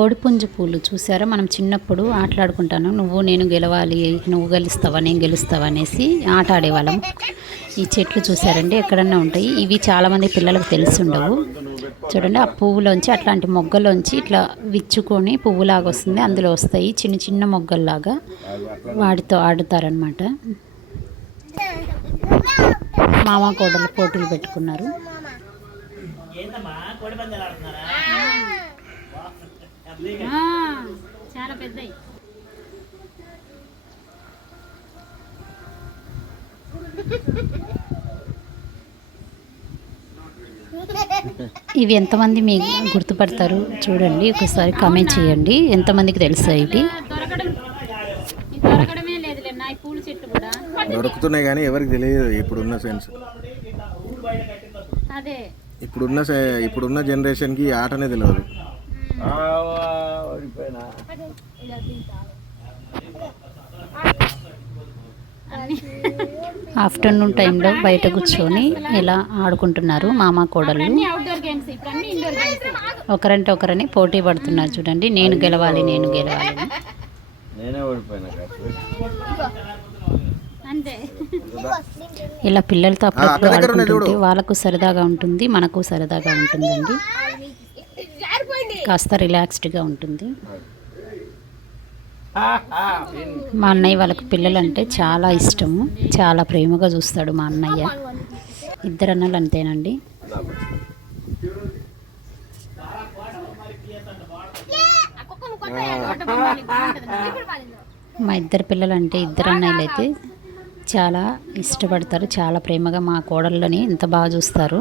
కోడిపుంజు పూలు చూసారా, మనం చిన్నప్పుడు ఆటలాడుకుంటాను, నువ్వు నేను గెలవాలి, నువ్వు గెలుస్తావా నేను గెలుస్తావా అనేసి ఆట ఆడేవాళ్ళం. ఈ చెట్లు చూసారండి, ఎక్కడన్నా ఉంటాయి. ఇవి చాలామంది పిల్లలకు తెలిసి ఉండవు. చూడండి, ఆ పువ్వులోంచి అట్లాంటి మొగ్గలోంచి ఇట్లా విచ్చుకొని పువ్వులాగా వస్తుంది, అందులో వస్తాయి చిన్న చిన్న మొగ్గల్లాగా. వాటితో ఆడుతారనమాట. మామ కోడలు పోటీలు పెట్టుకున్నారు. చాలా పెద్దయి. ఇవి ఎంతమంది మీకు గుర్తుపడతారు చూడండి, ఒకసారి కామెంట్ చేయండి. ఎంతమందికి తెలుస్తాయి ఇవి? దొరుకుతున్నాయి కానీ ఎవరికి తెలియదు. ఇప్పుడున్న సెన్స్, ఇప్పుడున్న జనరేషన్కి ఈ ఆటనే తెలియదు. ఆఫ్టర్నూన్ టైంలో బయట కూర్చొని ఇలా ఆడుకుంటున్నారు మామ కోడలు. ఒకరంటే ఒకరని పోటీ పడుతున్నారు చూడండి, నేను గెలవాలి నేను గెలవాలి. ఇలా పిల్లలతో అప్పుడప్పుడు ఆడుకుంటుంటే వాళ్ళకు సరదాగా ఉంటుంది, మనకు సరదాగా ఉంటుందండి. కాస్త రిలాక్స్డ్గా ఉంటుంది. మా అన్నయ్య వాళ్ళకు పిల్లలంటే చాలా ఇష్టము, చాలా ప్రేమగా చూస్తాడు మా అన్నయ్య. ఇద్దరు అన్నలు అంతేనండి. మా ఇద్దరు పిల్లలంటే, ఇద్దరు అన్నయ్యలు అయితే చాలా ఇష్టపడతారు, చాలా ప్రేమగా మా కోడళ్ళని ఎంత బాగా చూస్తారు.